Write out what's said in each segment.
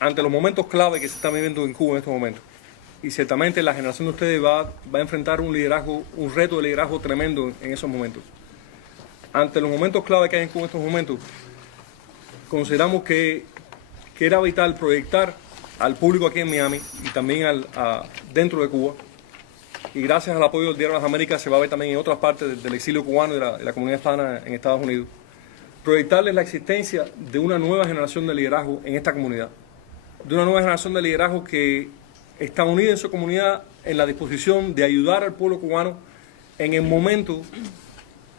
Ante los momentos clave que se están viviendo en Cuba en estos momentos, y ciertamente la generación de ustedes va a enfrentar un reto de liderazgo tremendo en esos momentos. Ante los momentos clave que hay en Cuba en estos momentos, consideramos que era vital proyectar al público aquí en Miami y también dentro de Cuba, y gracias al apoyo del Diario de las Américas se va a ver también en otras partes del exilio cubano y de la comunidad hispana en Estados Unidos, proyectarles la existencia de una nueva generación de liderazgo en esta comunidad, de una nueva generación de liderazgo que está unida en su comunidad en la disposición de ayudar al pueblo cubano en el momento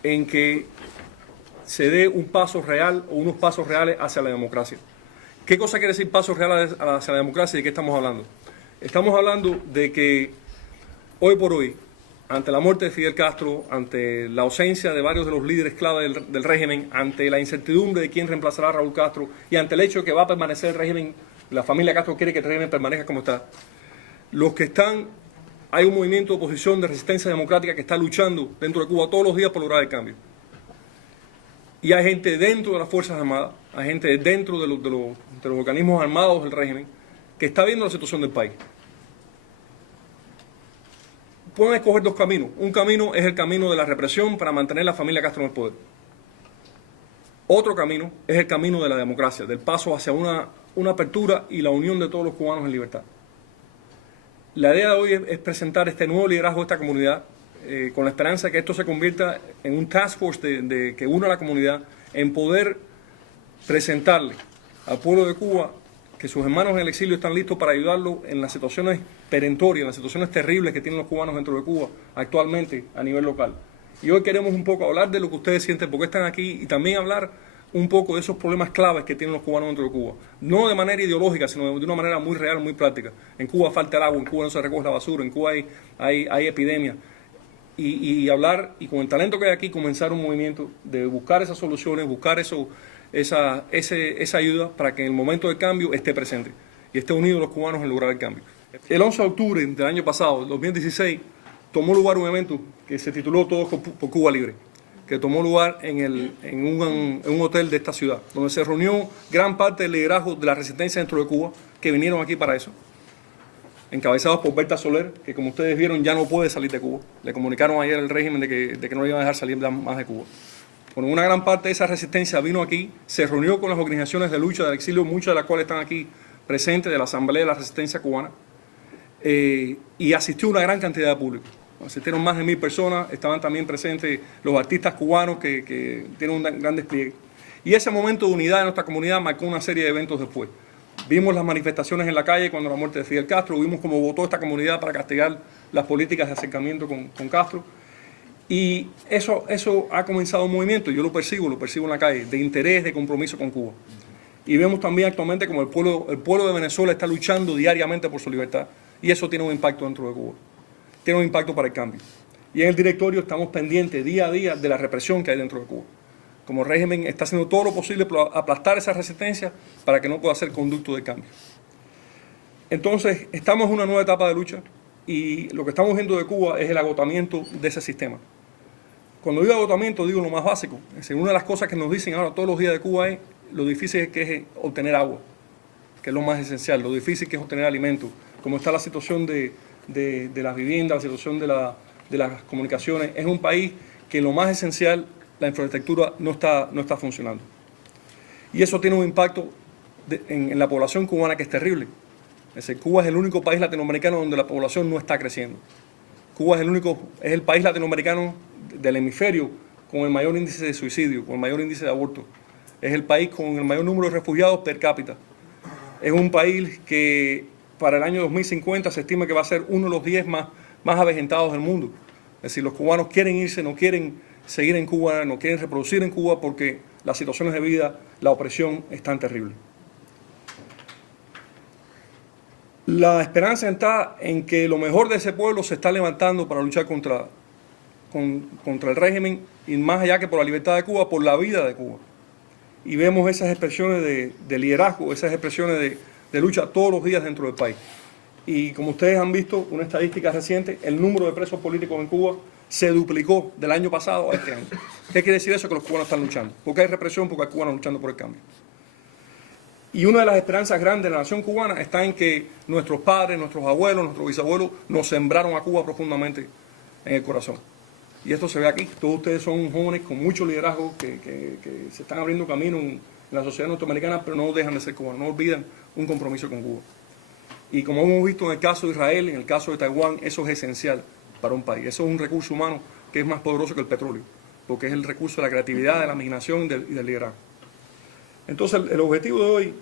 en que se dé un paso real o unos pasos reales hacia la democracia. ¿Qué cosa quiere decir pasos reales hacia la democracia y de qué estamos hablando? Estamos hablando de que hoy por hoy, ante la muerte de Fidel Castro, ante la ausencia de varios de los líderes clave del régimen, ante la incertidumbre de quién reemplazará a Raúl Castro y ante el hecho de que va a permanecer el régimen, la familia Castro quiere que el régimen permanezca como está. Hay un movimiento de oposición, de resistencia democrática que está luchando dentro de Cuba todos los días por lograr el cambio. Y hay gente dentro de las Fuerzas Armadas, hay gente dentro de los organismos armados del régimen que está viendo la situación del país. Pueden escoger dos caminos. Un camino es el camino de la represión para mantener la familia Castro en el poder. Otro camino es el camino de la democracia, del paso hacia una apertura y la unión de todos los cubanos en libertad. La idea de hoy es presentar este nuevo liderazgo de esta comunidad con la esperanza de que esto se convierta en un task force que una a la comunidad en poder presentarle al pueblo de Cuba que sus hermanos en el exilio están listos para ayudarlo en las situaciones perentorias, en las situaciones terribles que tienen los cubanos dentro de Cuba actualmente a nivel local. Y hoy queremos un poco hablar de lo que ustedes sienten, por qué están aquí, y también hablar un poco de esos problemas claves que tienen los cubanos dentro de Cuba. No de manera ideológica, sino de una manera muy real, muy práctica. En Cuba falta el agua, en Cuba no se recoge la basura, en Cuba hay epidemias. Y hablar, y con el talento que hay aquí, comenzar un movimiento de buscar esas soluciones, buscar esa ayuda para que en el momento del cambio esté presente y esté unidos los cubanos en lograr el cambio. El 11 de octubre del año pasado, 2016, tomó lugar un evento que se tituló Todos por Cuba Libre, que tomó lugar en un hotel de esta ciudad, donde se reunió gran parte del liderazgo de la resistencia dentro de Cuba, que vinieron aquí para eso, encabezados por Berta Soler, que como ustedes vieron ya no puede salir de Cuba. Le comunicaron ayer al régimen de que no le iban a dejar salir más de Cuba. Bueno, una gran parte de esa resistencia vino aquí, se reunió con las organizaciones de lucha del exilio, muchas de las cuales están aquí presentes, de la Asamblea de la Resistencia Cubana, y asistió una gran cantidad de público. Asistieron más de 1000 personas, estaban también presentes los artistas cubanos que tienen un gran despliegue. Y ese momento de unidad de nuestra comunidad marcó una serie de eventos después. Vimos las manifestaciones en la calle cuando la muerte de Fidel Castro, vimos cómo votó esta comunidad para castigar las políticas de acercamiento con Castro. Y eso ha comenzado un movimiento, yo lo percibo en la calle, de interés, de compromiso con Cuba. Y vemos también actualmente como el pueblo de Venezuela está luchando diariamente por su libertad, y eso tiene un impacto dentro de Cuba, tiene un impacto para el cambio. Y en el directorio estamos pendientes día a día de la represión que hay dentro de Cuba. Como régimen está haciendo todo lo posible para aplastar esa resistencia para que no pueda ser conducto de cambio. Entonces, estamos en una nueva etapa de lucha y lo que estamos viendo de Cuba es el agotamiento de ese sistema. Cuando digo agotamiento, digo lo más básico. Es decir, una de las cosas que nos dicen ahora todos los días de Cuba es lo difícil que es obtener agua, que es lo más esencial, lo difícil que es obtener alimentos, cómo está la situación de las viviendas, la situación de las comunicaciones. Es un país que lo más esencial, la infraestructura no está funcionando. Y eso tiene un impacto en la población cubana que es terrible. Es decir, Cuba es el único país latinoamericano donde la población no está creciendo. Cuba es el país latinoamericano del hemisferio con el mayor índice de suicidio, con el mayor índice de aborto. Es el país con el mayor número de refugiados per cápita. Es un país que para el año 2050 se estima que va a ser uno de los 10 más avejentados del mundo. Es decir, los cubanos quieren irse, no quieren seguir en Cuba, no quieren reproducir en Cuba porque las situaciones de vida, la opresión es tan terrible. La esperanza está en que lo mejor de ese pueblo se está levantando para luchar contra el régimen y más allá que por la libertad de Cuba, por la vida de Cuba. Y vemos esas expresiones de liderazgo, esas expresiones de lucha todos los días dentro del país. Y como ustedes han visto, una estadística reciente, el número de presos políticos en Cuba se duplicó del año pasado a este año. ¿Qué quiere decir eso? Que los cubanos están luchando. ¿Por qué hay represión? Porque hay cubanos luchando por el cambio. Y una de las esperanzas grandes de la nación cubana está en que nuestros padres, nuestros abuelos, nuestros bisabuelos nos sembraron a Cuba profundamente en el corazón. Y esto se ve aquí. Todos ustedes son jóvenes con mucho liderazgo que se están abriendo camino en la sociedad norteamericana, pero no dejan de ser cubanos, no olvidan un compromiso con Cuba. Y como hemos visto en el caso de Israel, en el caso de Taiwán, eso es esencial para un país. Eso es un recurso humano que es más poderoso que el petróleo, porque es el recurso de la creatividad, de la imaginación y del liderazgo. Entonces, el objetivo de hoy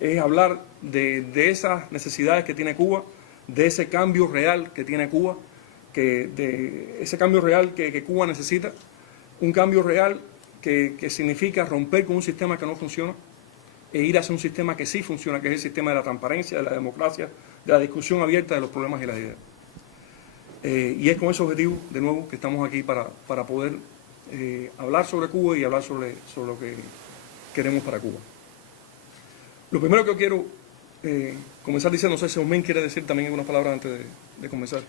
es hablar de esas necesidades que tiene Cuba, de ese cambio real que tiene Cuba, de ese cambio real que Cuba necesita, un cambio real que significa romper con un sistema que no funciona e ir hacia un sistema que sí funciona, que es el sistema de la transparencia, de la democracia, de la discusión abierta de los problemas y las ideas. Y es con ese objetivo, de nuevo, que estamos aquí para poder hablar sobre Cuba y hablar sobre lo que queremos para Cuba. Lo primero que yo quiero comenzar diciendo, no sé si Osmen quiere decir también algunas palabras antes de comenzar.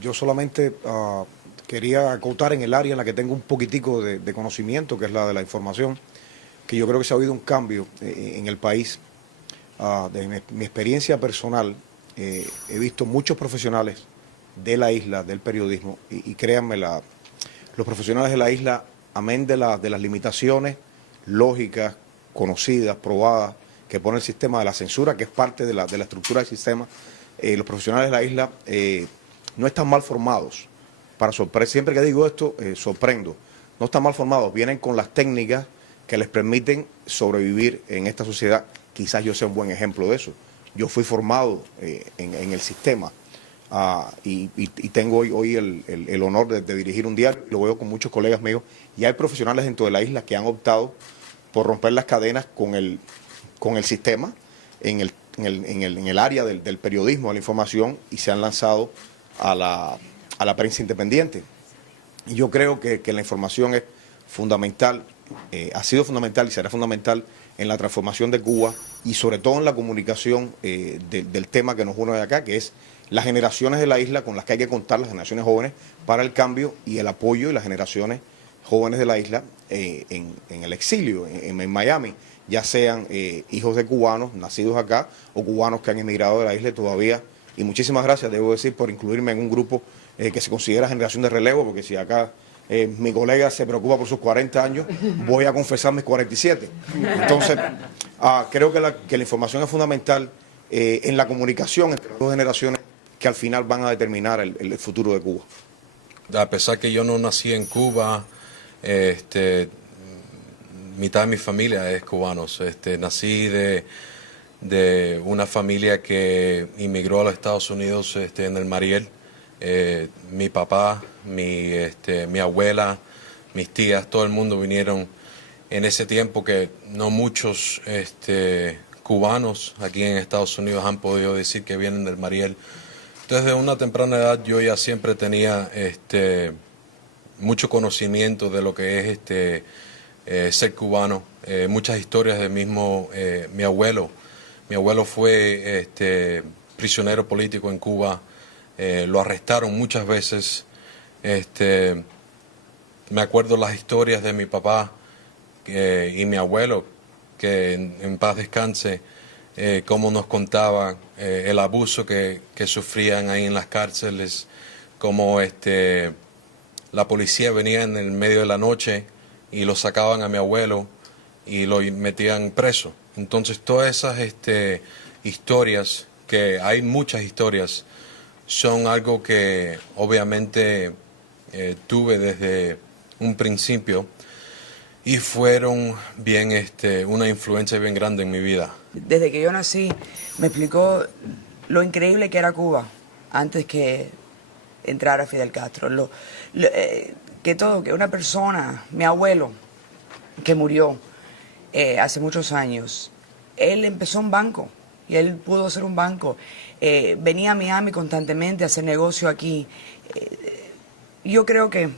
Yo solamente quería acotar en el área en la que tengo un poquitico de conocimiento, que es la de la información, que yo creo que se ha habido un cambio en el país. De mi experiencia personal, he visto muchos profesionales de la isla, del periodismo, y créanme, los profesionales de la isla, amén de las limitaciones lógicas, conocidas, probadas, que pone el sistema de la censura, que es parte de la estructura del sistema, los profesionales de la isla no están mal formados. Para sorpresa, siempre que digo esto, sorprendo. No están mal formados, vienen con las técnicas que les permiten sobrevivir en esta sociedad. Quizás yo sea un buen ejemplo de eso. Yo fui formado en el sistema y tengo hoy el honor de dirigir un diario, lo veo con muchos colegas míos, y hay profesionales dentro de la isla que han optado por romper las cadenas con el sistema en el área del periodismo, de la información, y se han lanzado a la prensa independiente. Y yo creo que la información es fundamental, ha sido fundamental y será fundamental en la transformación de Cuba y sobre todo en la comunicación del tema que nos une de acá, que es las generaciones de la isla con las que hay que contar, las generaciones jóvenes, para el cambio y el apoyo de las generaciones jóvenes de la isla en el exilio, en Miami, ya sean hijos de cubanos nacidos acá o cubanos que han emigrado de la isla todavía. Y muchísimas gracias, debo decir, por incluirme en un grupo que se considera generación de relevo, porque si acá mi colega se preocupa por sus 40 años, voy a confesar mis 47. Entonces, creo que la información es fundamental en la comunicación entre las dos generaciones que al final van a determinar el futuro de Cuba. A pesar que yo no nací en Cuba, mitad de mi familia es cubanos. Nací de una familia que inmigró a los Estados Unidos en el Mariel. Mi papá, mi abuela, mis tías, todo el mundo vinieron en ese tiempo que no muchos cubanos aquí en Estados Unidos han podido decir que vienen del Mariel. Entonces, de una temprana edad yo ya siempre tenía mucho conocimiento de lo que es ser cubano, muchas historias del mismo mi abuelo. Mi abuelo fue prisionero político en Cuba, lo arrestaron muchas veces. Me acuerdo las historias de mi papá y mi abuelo, que en paz descanse, cómo nos contaban el abuso que sufrían ahí en las cárceles, cómo la policía venía en el medio de la noche y lo sacaban a mi abuelo y lo metían preso. Entonces todas esas historias, que hay muchas historias, son algo que obviamente tuve desde un principio y fueron bien una influencia bien grande en mi vida. Desde que yo nací me explicó lo increíble que era Cuba antes que entrara Fidel Castro. Que una persona, mi abuelo, que murió hace muchos años, él empezó un banco y él pudo hacer un banco. Venía a Miami constantemente a hacer negocio aquí. Yo creo que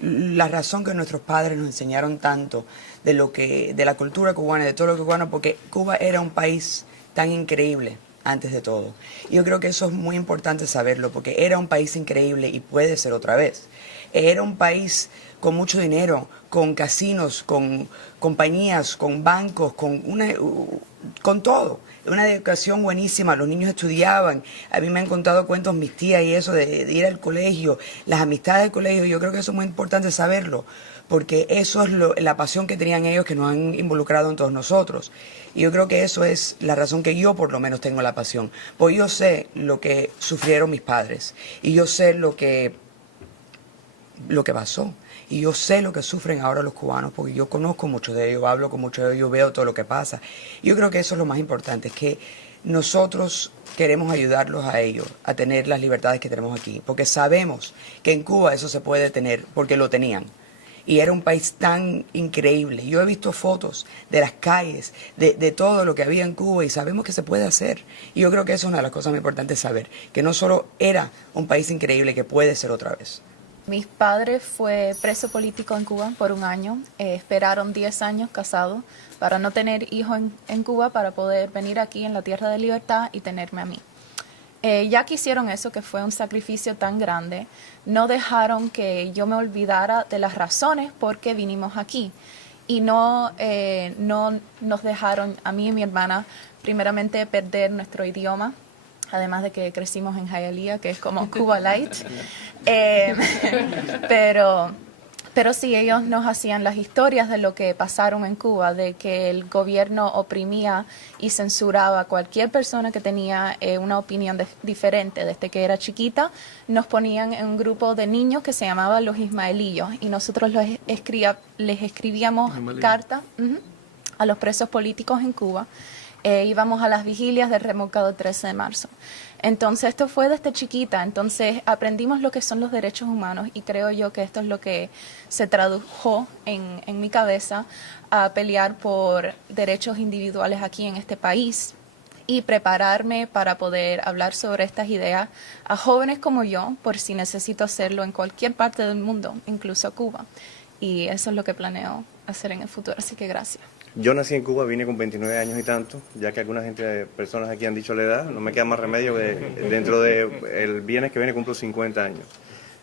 la razón que nuestros padres nos enseñaron tanto de la cultura cubana, de todo lo cubano, porque Cuba era un país tan increíble, antes de todo. Yo creo que eso es muy importante saberlo, porque era un país increíble y puede ser otra vez. Era un país con mucho dinero, con casinos, con compañías, con bancos, con todo. Una educación buenísima, los niños estudiaban. A mí me han contado cuentos mis tías y eso de ir al colegio, las amistades del colegio. Yo creo que eso es muy importante saberlo, porque eso es la pasión que tenían ellos, que nos han involucrado en todos nosotros. Y yo creo que eso es la razón que yo por lo menos tengo la pasión, porque yo sé lo que sufrieron mis padres y yo sé lo que pasó. Y yo sé lo que sufren ahora los cubanos, porque yo conozco muchos de ellos, hablo con muchos de ellos, veo todo lo que pasa. Yo creo que eso es lo más importante, es que nosotros queremos ayudarlos a ellos a tener las libertades que tenemos aquí, porque sabemos que en Cuba eso se puede tener, porque lo tenían. Y era un país tan increíble. Yo he visto fotos de las calles, de todo lo que había en Cuba, y sabemos que se puede hacer. Y yo creo que eso es una de las cosas más importantes, saber que no solo era un país increíble, que puede ser otra vez. Mis padres fue preso político en Cuba por 1 año. Esperaron 10 años casados para no tener hijos en Cuba, para poder venir aquí en la tierra de libertad y tenerme a mí. Ya que hicieron eso, que fue un sacrificio tan grande, no dejaron que yo me olvidara de las razones por qué vinimos aquí. Y no nos dejaron, a mí y mi hermana, primeramente perder nuestro idioma, además de que crecimos en Hialeah, que es como Cuba Light. Pero sí, ellos nos hacían las historias de lo que pasaron en Cuba, de que el gobierno oprimía y censuraba a cualquier persona que tenía una opinión diferente. Desde que era chiquita, nos ponían en un grupo de niños que se llamaba los Ismaelillos, y nosotros les escribíamos cartas a los presos políticos en Cuba. Íbamos a las vigilias del remolcado 13 de marzo. Entonces, esto fue desde chiquita. Entonces, aprendimos lo que son los derechos humanos, y creo yo que esto es lo que se tradujo en mi cabeza a pelear por derechos individuales aquí en este país y prepararme para poder hablar sobre estas ideas a jóvenes como yo, por si necesito hacerlo en cualquier parte del mundo, incluso Cuba. Y eso es lo que planeo hacer en el futuro. Así que gracias. Yo nací en Cuba, vine con 29 años y tanto, ya que algunas personas aquí han dicho la edad, no me queda más remedio que dentro del viernes que viene cumplo 50 años.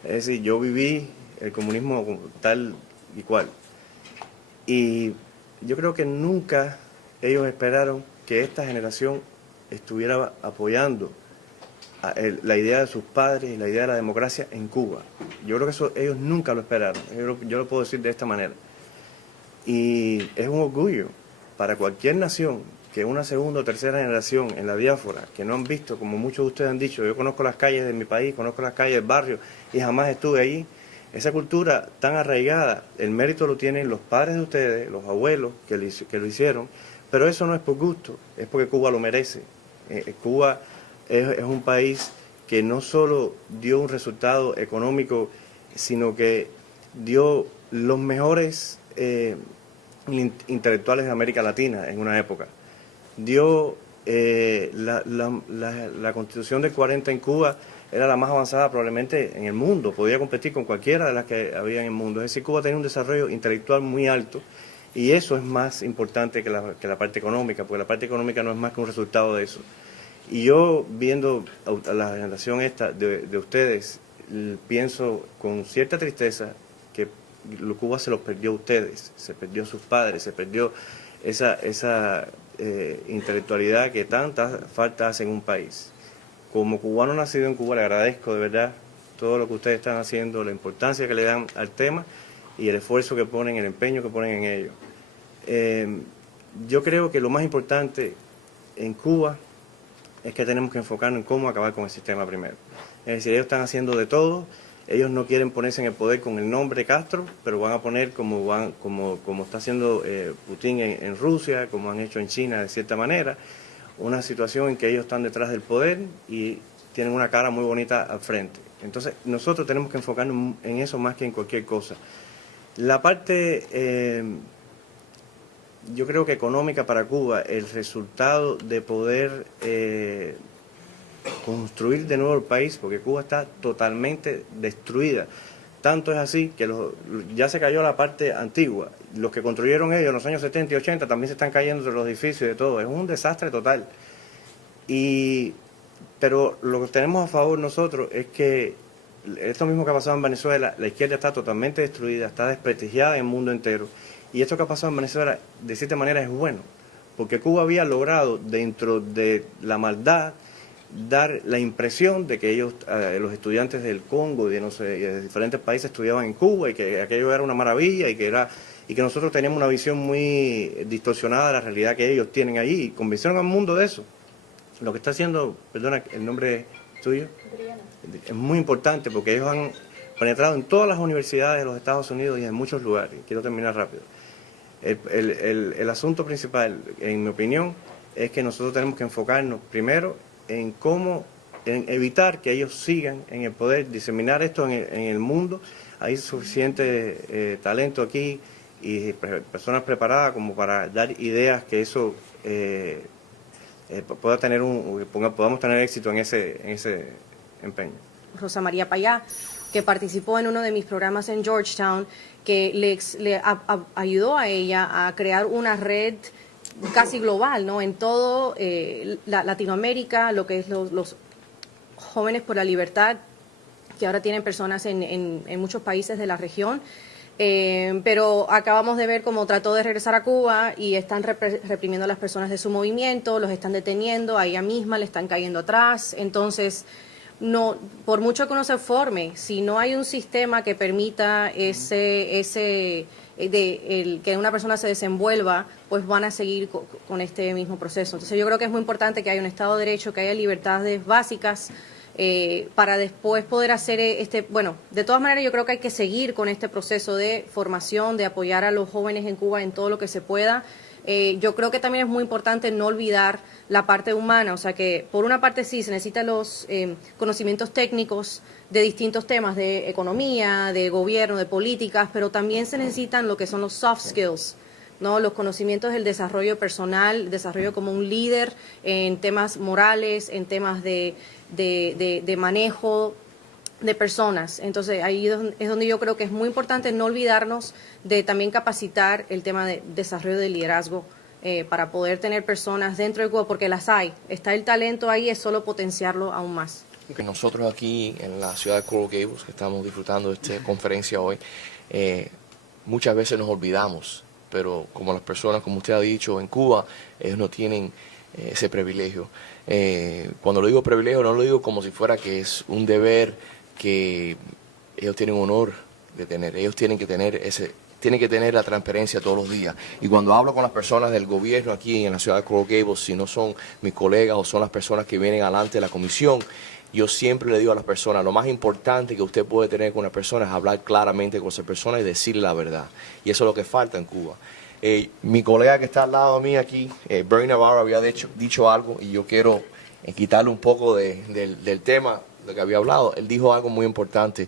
Es decir, yo viví el comunismo tal y cual. Y yo creo que nunca ellos esperaron que esta generación estuviera apoyando la idea de sus padres y la idea de la democracia en Cuba. Yo creo que eso ellos nunca lo esperaron, yo lo puedo decir de esta manera. Y es un orgullo para cualquier nación que una segunda o tercera generación en la diáspora, que no han visto, como muchos de ustedes han dicho, yo conozco las calles de mi país, conozco las calles del barrio y jamás estuve allí. Esa cultura tan arraigada, el mérito lo tienen los padres de ustedes, los abuelos que lo hicieron, pero eso no es por gusto, es porque Cuba lo merece. Cuba es un país que no solo dio un resultado económico, sino que dio los mejores intelectuales de América Latina en una época. Dio la Constitución del 40 en Cuba, era la más avanzada probablemente en el mundo, podía competir con cualquiera de las que había en el mundo. Es decir, Cuba tenía un desarrollo intelectual muy alto, y eso es más importante que la parte económica, porque la parte económica no es más que un resultado de eso. Y yo, viendo a la generación esta de ustedes, pienso con cierta tristeza que Cuba se los perdió a ustedes, se perdió a sus padres, se perdió esa intelectualidad que tanta falta hace en un país. Como cubano nacido en Cuba, le agradezco de verdad todo lo que ustedes están haciendo, la importancia que le dan al tema y el esfuerzo que ponen, el empeño que ponen en ello. Yo creo que lo más importante en Cuba es que tenemos que enfocarnos en cómo acabar con el sistema primero. Es decir, ellos están haciendo de todo. Ellos no quieren ponerse en el poder con el nombre Castro, pero van a poner como está haciendo Putin en Rusia, como han hecho en China de cierta manera, una situación en que ellos están detrás del poder y tienen una cara muy bonita al frente. Entonces nosotros tenemos que enfocarnos en eso más que en cualquier cosa. La parte, yo creo que económica para Cuba, el resultado de poder construir de nuevo el país, porque Cuba está totalmente destruida. Tanto es así que ya se cayó la parte antigua. Los que construyeron ellos en los años 70 y 80 también se están cayendo de los edificios y de todo. Es un desastre total. Pero lo que tenemos a favor nosotros es que esto mismo que ha pasado en Venezuela, la izquierda está totalmente destruida, está desprestigiada en el mundo entero. Y esto que ha pasado en Venezuela, de cierta manera, es bueno, porque Cuba había logrado, dentro de la maldad, dar la impresión de que ellos, los estudiantes del Congo y de diferentes países estudiaban en Cuba y que aquello era una maravilla y que nosotros teníamos una visión muy distorsionada de la realidad que ellos tienen allí, y convencieron al mundo de eso. Lo que está haciendo, perdona, el nombre tuyo, es muy importante porque ellos han penetrado en todas las universidades de los Estados Unidos y en muchos lugares. Quiero terminar rápido. El asunto principal, en mi opinión, es que nosotros tenemos que enfocarnos primero en evitar que ellos sigan en el poder, diseminar esto en el mundo. Hay suficiente talento aquí y personas preparadas como para dar ideas que eso podamos tener éxito en ese empeño. Rosa María Payá, que participó en uno de mis programas en Georgetown, que le ayudó a ella a crear una red casi global, ¿no? En todo Latinoamérica, lo que es los jóvenes por la libertad, que ahora tienen personas en muchos países de la región. Pero acabamos de ver cómo trató de regresar a Cuba y están reprimiendo a las personas de su movimiento, los están deteniendo, a ella misma le están cayendo atrás. Entonces, no, por mucho que uno se forme, si no hay un sistema que permita que una persona se desenvuelva, pues van a seguir con este mismo proceso. Entonces yo creo que es muy importante que haya un Estado de Derecho, que haya libertades básicas, para después poder hacer bueno, de todas maneras yo creo que hay que seguir con este proceso de formación, de apoyar a los jóvenes en Cuba en todo lo que se pueda. Yo creo que también es muy importante no olvidar la parte humana, o sea que por una parte sí se necesitan los conocimientos técnicos de distintos temas, de economía, de gobierno, de políticas, pero también se necesitan lo que son los soft skills, ¿no? Los conocimientos del desarrollo personal, desarrollo como un líder en temas morales, en temas de manejo de personas. Entonces ahí es donde yo creo que es muy importante no olvidarnos de también capacitar el tema de desarrollo de liderazgo para poder tener personas dentro de Cuba, porque las hay, está el talento ahí, es solo potenciarlo aún más. Nosotros aquí en la ciudad de Coral Gables, que estamos disfrutando de esta conferencia hoy, muchas veces nos olvidamos, pero como las personas, como usted ha dicho, en Cuba, ellos no tienen ese privilegio. Cuando lo digo privilegio, no lo digo como si fuera que es un deber que ellos tienen honor de tener. Ellos tienen que tener la transparencia todos los días. Y cuando hablo con las personas del gobierno aquí en la ciudad de Coral Gables, si no son mis colegas o son las personas que vienen adelante de la comisión, yo siempre le digo a las personas, lo más importante que usted puede tener con una persona es hablar claramente con esa persona y decirle la verdad. Y eso es lo que falta en Cuba. Mi colega que está al lado de mí aquí, Bernie Navarro, había dicho algo y yo quiero quitarle un poco del tema de que había hablado. Él dijo algo muy importante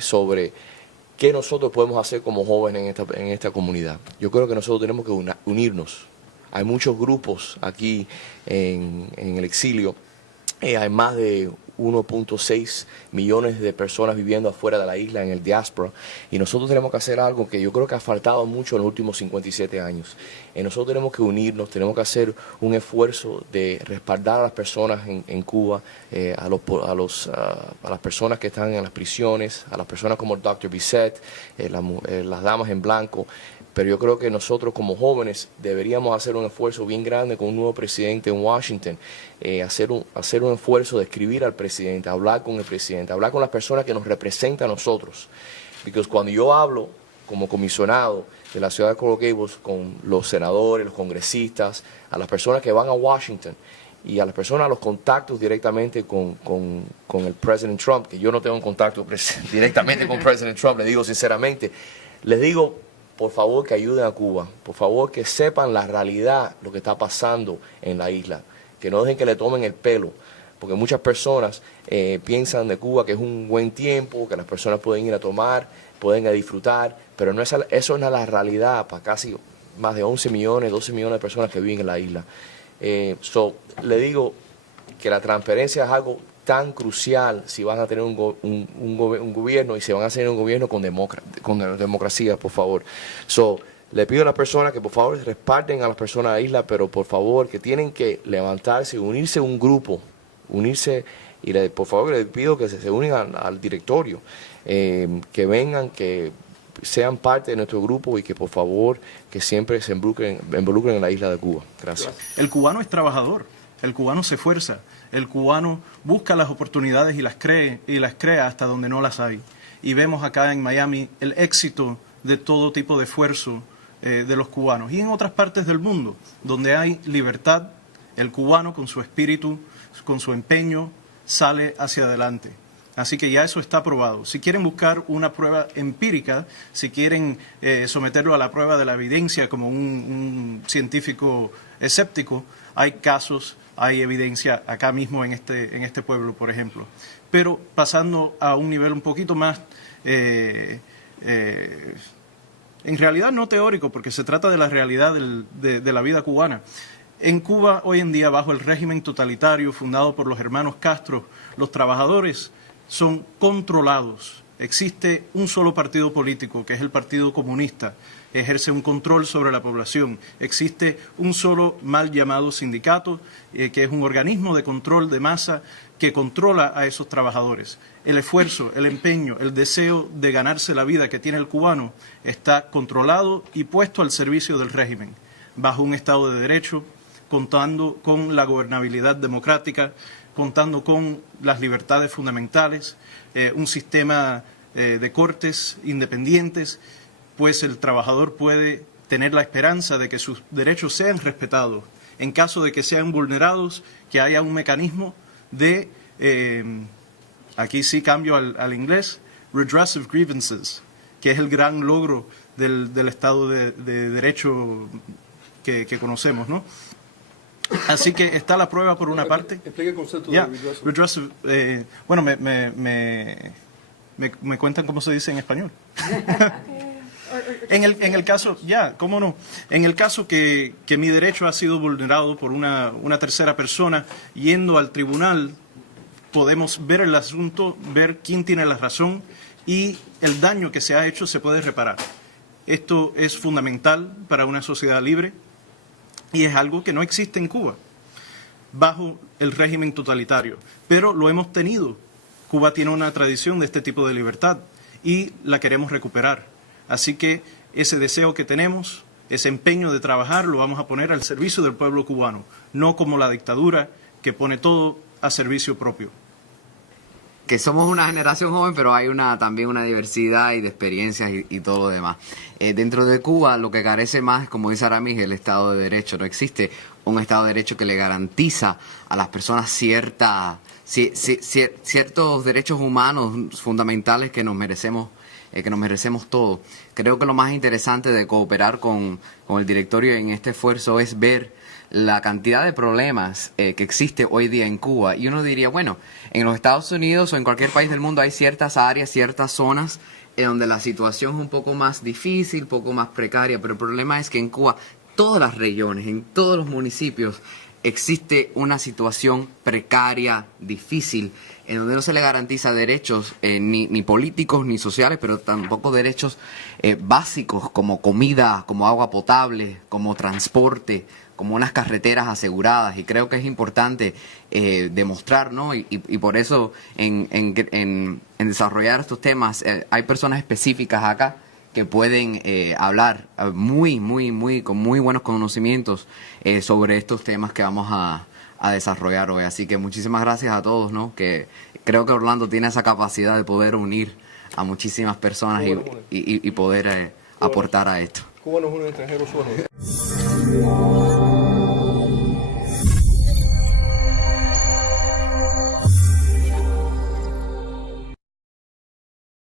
sobre qué nosotros podemos hacer como jóvenes en esta comunidad. Yo creo que nosotros tenemos que unirnos. Hay muchos grupos aquí en el exilio. Hay más de 1.6 millones de personas viviendo afuera de la isla en el diáspora, y nosotros tenemos que hacer algo que yo creo que ha faltado mucho en los últimos 57 años. Nosotros tenemos que unirnos, tenemos que hacer un esfuerzo de respaldar a las personas en Cuba, a las personas que están en las prisiones, a las personas como el Dr. Bisset, las damas en blanco. Pero yo creo que nosotros como jóvenes deberíamos hacer un esfuerzo bien grande con un nuevo presidente en Washington, hacer un esfuerzo de escribir al presidente, hablar con el presidente, hablar con las personas que nos representan a nosotros. Porque cuando yo hablo como comisionado de la ciudad de Coral Gables con los senadores, los congresistas, a las personas que van a Washington y a las personas, a los contactos directamente con el presidente Trump, que yo no tengo un contacto directamente con el presidente Trump, le digo sinceramente, les digo, por favor que ayuden a Cuba, por favor que sepan la realidad, lo que está pasando en la isla, que no dejen que le tomen el pelo, porque muchas personas piensan de Cuba que es un buen tiempo, que las personas pueden ir a tomar, pueden ir a disfrutar, pero eso no es la realidad para casi más de 11 millones, 12 millones de personas que viven en la isla. Le digo que la transparencia es algo tan crucial si van a tener un gobierno y si van a tener un gobierno con democracia, por favor. le pido a las personas que por favor respalden a las personas de la isla, pero por favor que tienen que levantarse, unirse a un grupo, y por favor les pido que se unan al directorio, que vengan, que sean parte de nuestro grupo y que por favor que siempre se involucren en la isla de Cuba. Gracias. El cubano es trabajador, el cubano se esfuerza, el cubano busca las oportunidades y las crea hasta donde no las hay. Y vemos acá en Miami el éxito de todo tipo de esfuerzo de los cubanos. Y en otras partes del mundo, donde hay libertad, el cubano con su espíritu, con su empeño, sale hacia adelante. Así que ya eso está probado. Si quieren buscar una prueba empírica, si quieren someterlo a la prueba de la evidencia como un científico escéptico, hay casos, hay evidencia acá mismo en este pueblo, por ejemplo. Pero pasando a un nivel un poquito más, en realidad no teórico, porque se trata de la realidad de la vida cubana. En Cuba, hoy en día, bajo el régimen totalitario fundado por los hermanos Castro, los trabajadores son controlados. Existe un solo partido político, que es el Partido Comunista, ejerce un control sobre la población. Existe un solo mal llamado sindicato, que es un organismo de control de masa que controla a esos trabajadores. El esfuerzo, el empeño, el deseo de ganarse la vida que tiene el cubano está controlado y puesto al servicio del régimen, bajo un Estado de Derecho, contando con la gobernabilidad democrática, contando con las libertades fundamentales, un sistema de cortes independientes, pues el trabajador puede tener la esperanza de que sus derechos sean respetados. En caso de que sean vulnerados, que haya un mecanismo de, aquí sí cambio al inglés, redressive grievances, que es el gran logro del Estado de Derecho que conocemos, ¿no? Así que está la prueba por una parte. Explica el concepto de redressive. Bueno, me cuentan cómo se dice en español. En el caso, cómo no. En el caso que mi derecho ha sido vulnerado por una tercera persona, yendo al tribunal, podemos ver el asunto, ver quién tiene la razón y el daño que se ha hecho se puede reparar. Esto es fundamental para una sociedad libre. Y es algo que no existe en Cuba, bajo el régimen totalitario. Pero lo hemos tenido. Cuba tiene una tradición de este tipo de libertad y la queremos recuperar. Así que ese deseo que tenemos, ese empeño de trabajar, lo vamos a poner al servicio del pueblo cubano, no como la dictadura que pone todo a servicio propio. Que somos una generación joven, pero hay también una diversidad y de experiencias y todo lo demás. Dentro de Cuba lo que carece más, como dice Aramis, es el Estado de Derecho. No existe un Estado de Derecho que le garantiza a las personas ciertos derechos humanos fundamentales que nos merecemos todos. Creo que lo más interesante de cooperar con el directorio en este esfuerzo es ver la cantidad de problemas que existe hoy día en Cuba. Y uno diría, bueno, en los Estados Unidos o en cualquier país del mundo hay ciertas áreas, ciertas zonas en donde la situación es un poco más difícil, un poco más precaria, pero el problema es que en Cuba, todas las regiones, en todos los municipios, existe una situación precaria, difícil, en donde no se le garantiza derechos ni políticos ni sociales, pero tampoco derechos básicos como comida, como agua potable, como transporte, como unas carreteras aseguradas. Y creo que es importante demostrar, ¿no? Y por eso en desarrollar estos temas hay personas específicas acá que pueden hablar con muy buenos conocimientos sobre estos temas que vamos a desarrollar hoy. Así que muchísimas gracias a todos, ¿no? Que creo que Orlando tiene esa capacidad de poder unir a muchísimas personas y poder aportar a esto. Cuba no es un extranjero solo.